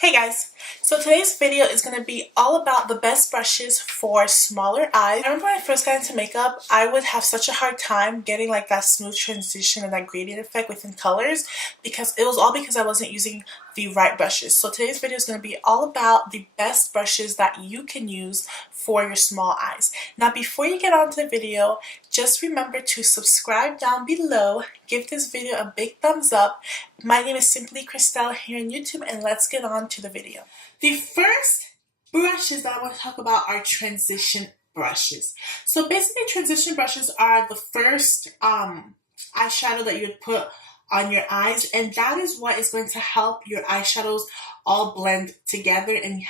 Hey guys, so today's video is going to be all about the best brushes for smaller eyes. I remember when I first got into makeup, I would have such a hard time getting like that smooth transition and that gradient effect within colors because it was all because I wasn't using the right brushes. So today's video is going to be all about the best brushes that you can use for your small eyes. Now before you get on to the video, just remember to subscribe down below, give this video a big thumbs up. My name is Simplykrystelle here on YouTube, and let's get on to the video. The first brushes that I want to talk about are transition brushes. So basically transition brushes are the first eyeshadow that you would put on your eyes, and that is what is going to help your eyeshadows all blend together and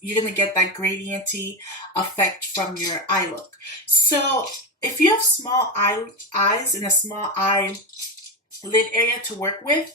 you're going to get that gradienty effect from your eye look. So if you have small eyes and a small eye lid area to work with,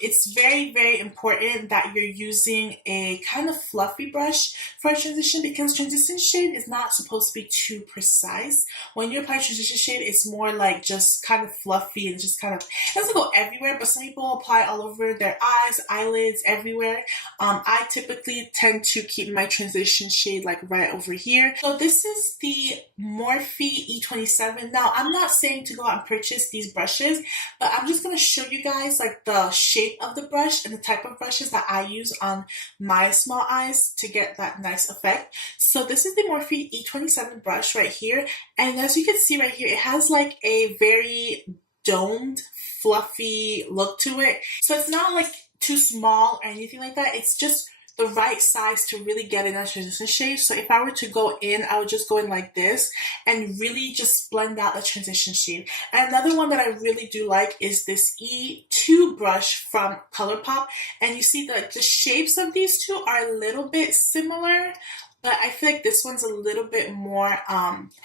it's very, very important that you're using a kind of fluffy brush for a transition, because transition shade is not supposed to be too precise. When you apply transition shade, it's more like just kind of fluffy and just kind of, it doesn't go everywhere, but some people apply all over their eyes, eyelids, everywhere. I typically tend to keep my transition shade like right over here. So this is the Morphe E27. Now, I'm not saying to go out and purchase these brushes, but I'm just going to show you guys like the shape of the brush and the type of brushes that I use on my small eyes to get that nice effect. So this is the Morphe E27 brush right here, and as you can see right here, it has like a very domed, fluffy look to it. So it's not like too small or anything like that. It's just the right size to really get in that transition shade. So if I were to go in, I would just go in like this and really just blend out the transition shade. And another one that I really do like is this E2 brush from ColourPop. And you see that the shapes of these two are a little bit similar, but I feel like this one's a little bit more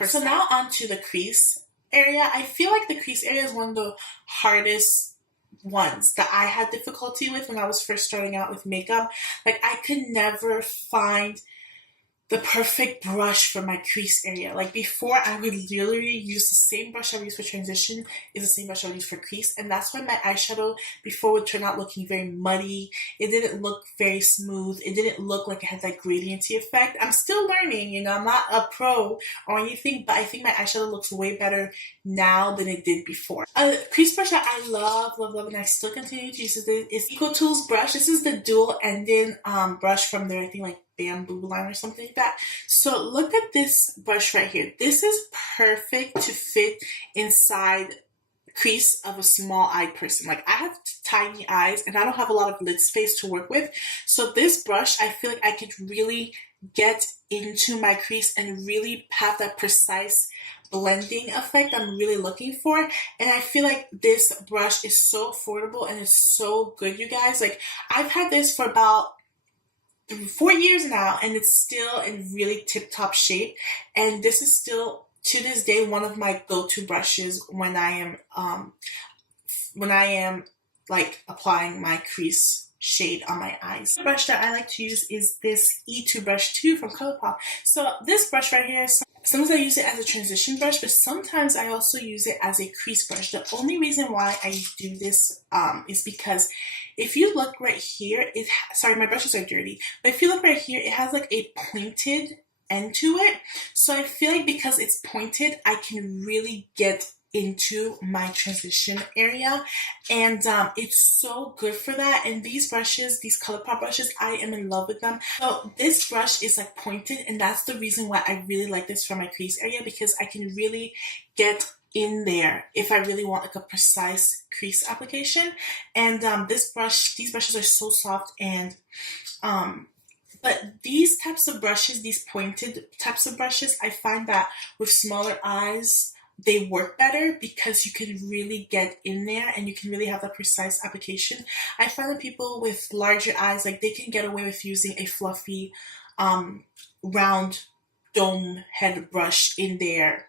So now onto the crease area. I feel like the crease area is one of the hardest ones that I had difficulty with when I was first starting out with makeup. Like, I could never find the perfect brush for my crease area. Like before, I would literally use the same brush I would use for transition is the same brush I would use for crease, and that's why my eyeshadow before would turn out looking very muddy. It didn't look very smooth. It didn't look like it had that gradienty effect. I'm still learning, you know, I'm not a pro or anything, but I think my eyeshadow looks way better now than it did before. A crease brush that I love, and I still continue to use is EcoTools brush. This is the dual ended brush from their, I think, like bamboo line or something like that. So look at this brush right here. This is perfect to fit inside the crease of a small-eyed person. Like, I have tiny eyes and I don't have a lot of lid space to work with. So this brush, I feel like I could really get into my crease and really have that precise blending effect I'm really looking for. And I feel like this brush is so affordable and it's so good, you guys. Like, I've had this for about 4 years now, and it's still in really tip-top shape, and this is still to this day one of my go-to brushes when I am like applying my crease shade on my eyes. The brush that I like to use is this E2 brush too from ColourPop. So this brush right here, sometimes I use it as a transition brush, but sometimes I also use it as a crease brush. The only reason why I do this is because if you look right here, sorry, my brushes are dirty, but if you look right here, it has like a pointed end to it. So I feel like because it's pointed, I can really get into my transition area, and it's so good for that. And these brushes, these ColourPop brushes, I am in love with them. So this brush is like pointed, and that's the reason why I really like this for my crease area, because I can really get in there if I really want like a precise crease application. And these brushes are so soft, and but these types of brushes, these pointed types of brushes, I find that with smaller eyes, they work better because you can really get in there and you can really have that precise application. I find that people with larger eyes, like, they can get away with using a fluffy round dome head brush in their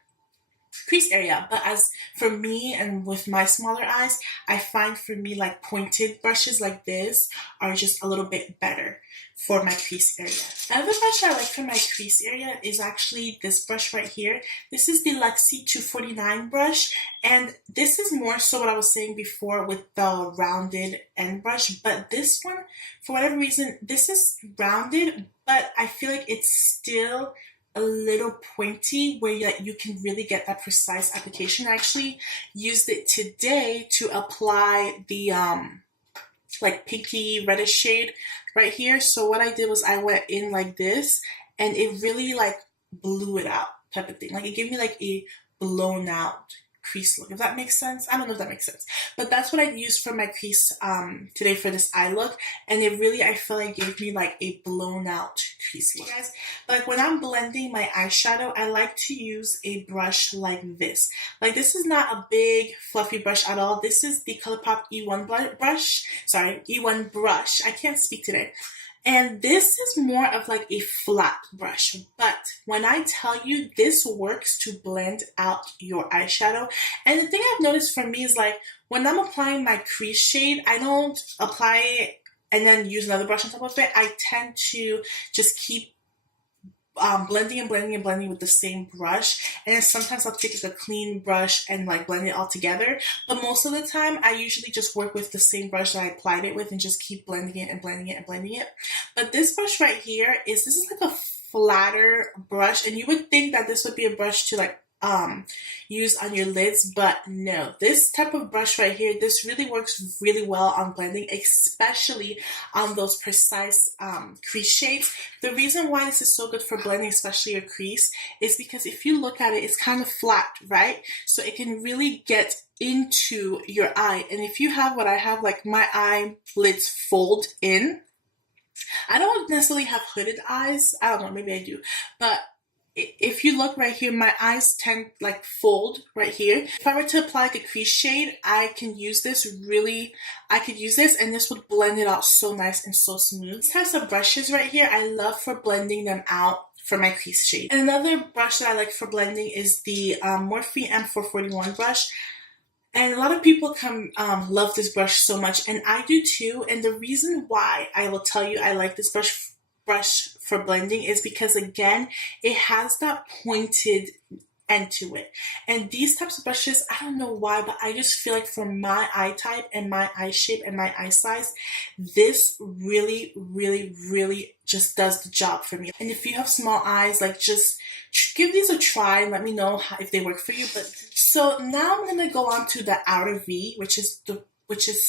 crease area. But as for me and with my smaller eyes, I find for me like pointed brushes like this are just a little bit better for my crease area. Another brush I like for my crease area is actually this brush right here. This is the Lexi 249 brush, and this is more so what I was saying before with the rounded end brush, but this one, for whatever reason, this is rounded, but I feel like it's still a little pointy where you can really get that precise application. I actually used it today to apply the like pinky reddish shade right here. So what I did was I went in like this, and it really like blew it out type of thing. Like it gave me like a blown out crease look, if that makes sense. I don't know if that makes sense, but that's what I used for my crease today for this eye look, and it really, I feel like, gave me like a blown out crease look, guys. But like when I'm blending my eyeshadow, I like to use a brush like this. Like this is not a big fluffy brush at all. This is the ColourPop E1 brush. Sorry, E1 brush. I can't speak today. And this is more of like a flat brush, but when I tell you, this works to blend out your eyeshadow. And the thing I've noticed for me is like when I'm applying my crease shade, I don't apply it and then use another brush on top of it. I tend to just keep blending and blending and blending with the same brush, and then sometimes I'll take like a clean brush and like blend it all together, but most of the time I usually just work with the same brush that I applied it with and just keep blending it and blending it and blending it. But this brush right here this is like a flatter brush, and you would think that this would be a brush to like use on your lids, but no, this type of brush right here, this really works really well on blending, especially on those precise crease shades. The reason why this is so good for blending, especially your crease, is because if you look at it, it's kind of flat, right? So it can really get into your eye. And if you have what I have, like my eyelids fold in, I don't necessarily have hooded eyes, I don't know, maybe I do, but if you look right here, my eyes tend like fold right here. If I were to apply like a crease shade, I can use this I could use this and this would blend it out so nice and so smooth. These types of brushes right here, I love for blending them out for my crease shade. And another brush that I like for blending is the Morphe M441 brush. And a lot of people love this brush so much, and I do too. And the reason why I will tell you I like this brush for blending is because, again, it has that pointed end to it. And these types of brushes, I don't know why, but I just feel like for my eye type and my eye shape and my eye size, this really, really, really just does the job for me. And if you have small eyes, like just give these a try and let me know if they work for you. But so now I'm gonna go on to the outer V, which is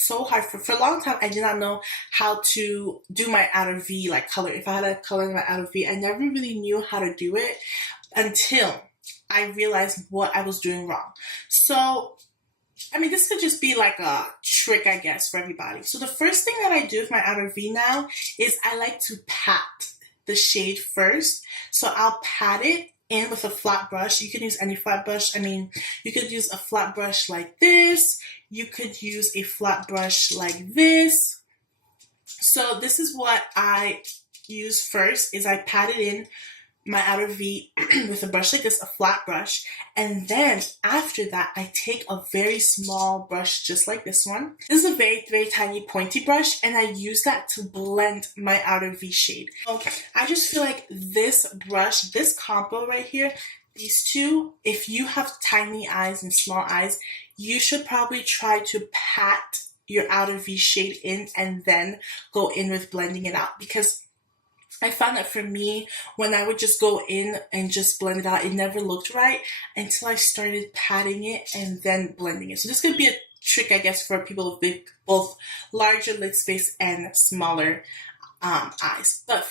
so hard. For a long time, I did not know how to do my outer V like color. If I had a color in my outer V, I never really knew how to do it until I realized what I was doing wrong. So, I mean, this could just be like a trick, I guess, for everybody. So the first thing that I do with my outer V now is I like to pat the shade first. So I'll pat it in with a flat brush. You can use any flat brush. I mean, you could use a flat brush like this. You could use a flat brush like this. So this is what I use first, is I pat it in my outer V with a brush like this, a flat brush, and then after that I take a very small brush just like this one. This is a very, very tiny pointy brush, and I use that to blend my outer V shade. So I just feel like this brush, this combo right here, these two, if you have tiny eyes and small eyes, you should probably try to pat your outer V shade in and then go in with blending it out, because I found that for me, when I would just go in and just blend it out, it never looked right until I started patting it and then blending it. So this could be a trick, I guess, for people with both larger lid space and smaller eyes. But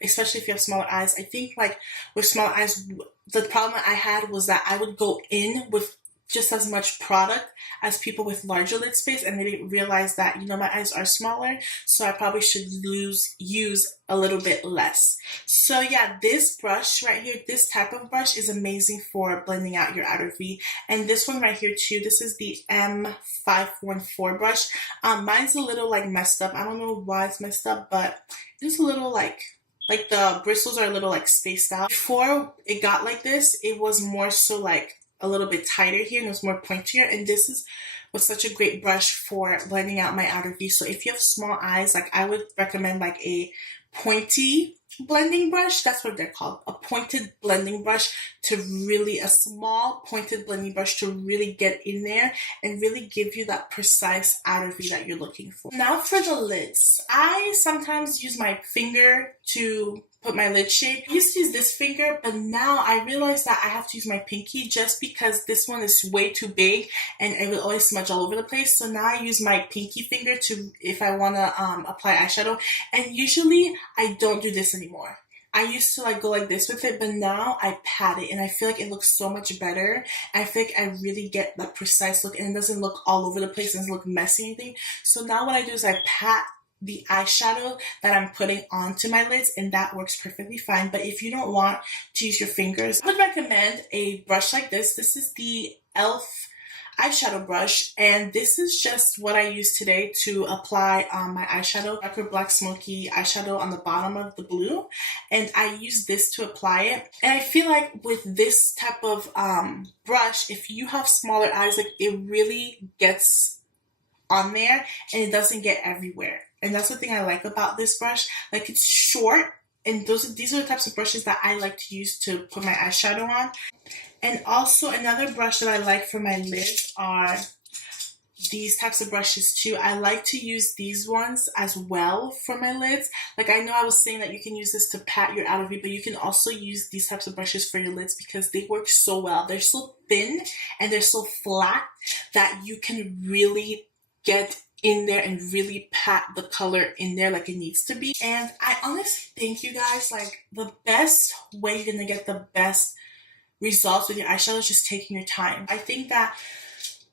especially if you have smaller eyes, I think like with smaller eyes, the problem I had was that I would go in with just as much product as people with larger lid space, and they didn't realize that, you know, my eyes are smaller, so I probably should use a little bit less. So yeah, this brush right here, this type of brush is amazing for blending out your outer V. And this one right here too, this is the M514 brush. Mine's a little like messed up. I don't know why it's messed up, but it's a little like the bristles are a little like spaced out. Before it got like this, it was more so like a little bit tighter here and it was more pointier, and this was such a great brush for blending out my outer V. So if you have small eyes, like I would recommend like a pointy blending brush. That's what they're called, a pointed blending brush, to really, a small pointed blending brush to really get in there and really give you that precise outer V that you're looking for. Now for the lids, I sometimes use my finger to put my lid shape. I used to use this finger, but now I realize that I have to use my pinky just because this one is way too big and it will always smudge all over the place. So now I use my pinky finger to, if I want to apply eyeshadow, and usually I don't do this anymore. I used to like go like this with it, but now I pat it and I feel like it looks so much better. I feel like I really get that precise look and it doesn't look all over the place, it doesn't look messy or anything. So now what I do is I pat the eyeshadow that I'm putting onto my lids, and that works perfectly fine. But if you don't want to use your fingers, I would recommend a brush like this. This is the e.l.f. eyeshadow brush, and this is just what I use today to apply my eyeshadow, darker black smoky eyeshadow on the bottom of the blue, and I use this to apply it. And I feel like with this type of brush, if you have smaller eyes, like it really gets on there and it doesn't get everywhere. And that's the thing I like about this brush. Like, it's short, and these are the types of brushes that I like to use to put my eyeshadow on. And also another brush that I like for my lids are these types of brushes too. I like to use these ones as well for my lids. Like, I know I was saying that you can use this to pat your outer V, but you can also use these types of brushes for your lids because they work so well. They're so thin and they're so flat that you can really get in there and really pat the color in there like it needs to be. And I honestly think, you guys, like, the best way you're gonna get the best results with your eyeshadow is just taking your time. I think that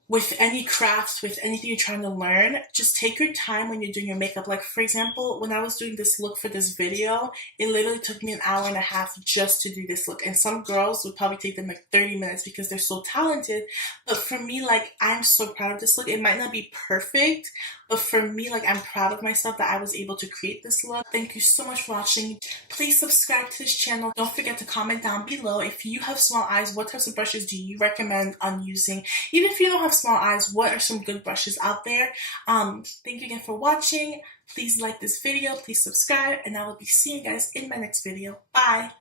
with any crafts, with anything you're trying to learn, just take your time when you're doing your makeup. Like, for example, when I was doing this look for this video, it literally took me an hour and a half just to do this look. And some girls would probably take them like 30 minutes because they're so talented. But for me, like, I'm so proud of this look. It might not be perfect, but for me, like, I'm proud of myself that I was able to create this look. Thank you so much for watching. Please subscribe to this channel. Don't forget to comment down below. If you have small eyes, what types of brushes do you recommend on using? Even if you don't have small eyes, what are some good brushes out there? Thank you again for watching. Please like this video, please subscribe, and I will be seeing you guys in my next video. Bye!